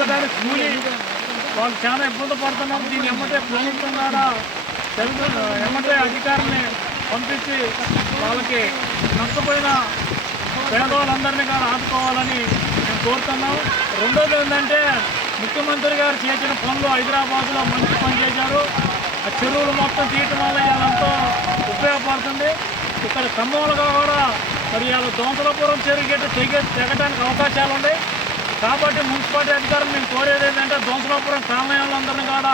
రూపాయలు కూలి. వాళ్ళు చాలా ఇబ్బంది పడుతున్నారు. దీన్ని ఏమంటే ప్రభుత్వం ద్వారా తెలుగు ఎమ్మటే అధికారుల్ని పంపించి వాళ్ళకి నష్టపోయిన పేదవాళ్ళందరినీ కానీ ఆదుకోవాలని మేము కోరుతున్నాం. రెండోది ఏంటంటే ముఖ్యమంత్రి గారు చేసిన పనులు హైదరాబాద్లో మంచి పని చేశారు. ఆ చెరువులు మొత్తం తీయటం వల్ల ఎంతో ఉపయోగపడుతుంది. ఇక్కడ ఖమ్మంలో కూడా మరి వాళ్ళ దోంతలపురం చెరువు గట్ట తెగ తెగడానికి అవకాశాలు ఉన్నాయి కాబట్టి మున్సిపాలిటీ అధికారులు మేము కోరేది ఏంటంటే దోంసలాపురం కాలనీలందరినీ కూడా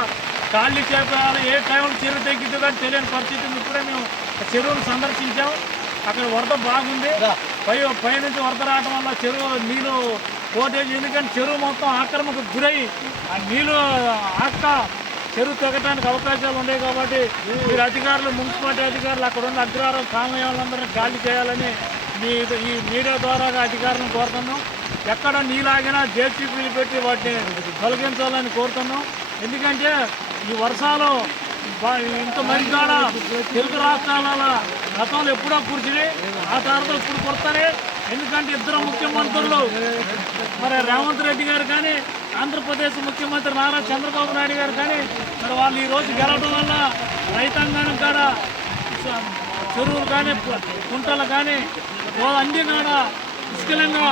ఖాళీ చేయాలి ఏ టైంలో చెరువు తగ్గిద్దో కానీ తెలియని పరిస్థితి. ఇప్పుడే మేము చెరువును సందర్శించాం. అక్కడ వరద బాగుంది. పై పైనుంచి వరద రావడం వల్ల చెరువు నీళ్ళు పోటేజ్ ఎందుకంటే చెరువు మొత్తం ఆక్రమణకు గురై ఆ నీళ్ళు ఆక్క చెరువు తెగటానికి అవకాశాలు ఉన్నాయి కాబట్టి మీరు అధికారులు మున్సిపాలిటీ అధికారులు అక్కడ ఉన్న అగ్రహారం కాలనీ వాళ్ళందరినీ ఖాళీ చేయాలని మీ ఈ మీడియా ద్వారా అధికారులను కోరుతున్నాం. ఎక్కడ నీలాగినా జేసీబీలు పెట్టి వాటిని తొలగించాలని కోరుతున్నాం. ఎందుకంటే ఈ వర్షాలు ఇంత మంది కాడ తెలుగు రాష్ట్రాల గతంలో ఎప్పుడో కురిచినాయి ఆ తర్వాత ఇప్పుడు కుడతాయి ఎందుకంటే ఇద్దరు ముఖ్యమంత్రులు మరి రేవంత్ రెడ్డి గారు కానీ ఆంధ్రప్రదేశ్ ముఖ్యమంత్రి నారా చంద్రబాబు నాయుడు గారు కానీ మరి వాళ్ళు ఈరోజు గెలవడం వల్ల రైతాంగానికి కాడ చెరువులు కానీ కుంటలు కానీ ఓ అన్ని కూడా పుష్కలంగా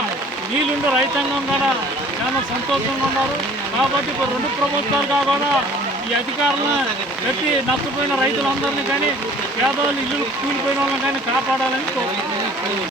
నీళ్ళుండి రైతాంగం కూడా చాలా సంతోషంగా ఉన్నారు. కాబట్టి ఇప్పుడు రెండు ప్రభుత్వాలుగా కూడా ఈ అధికారులను పెట్టి నష్టపోయిన రైతులందరినీ కానీ పేదవాళ్ళు ఇల్లు కూలిపోయిన వాళ్ళని కానీ కాపాడాలని కోరుతున్నాను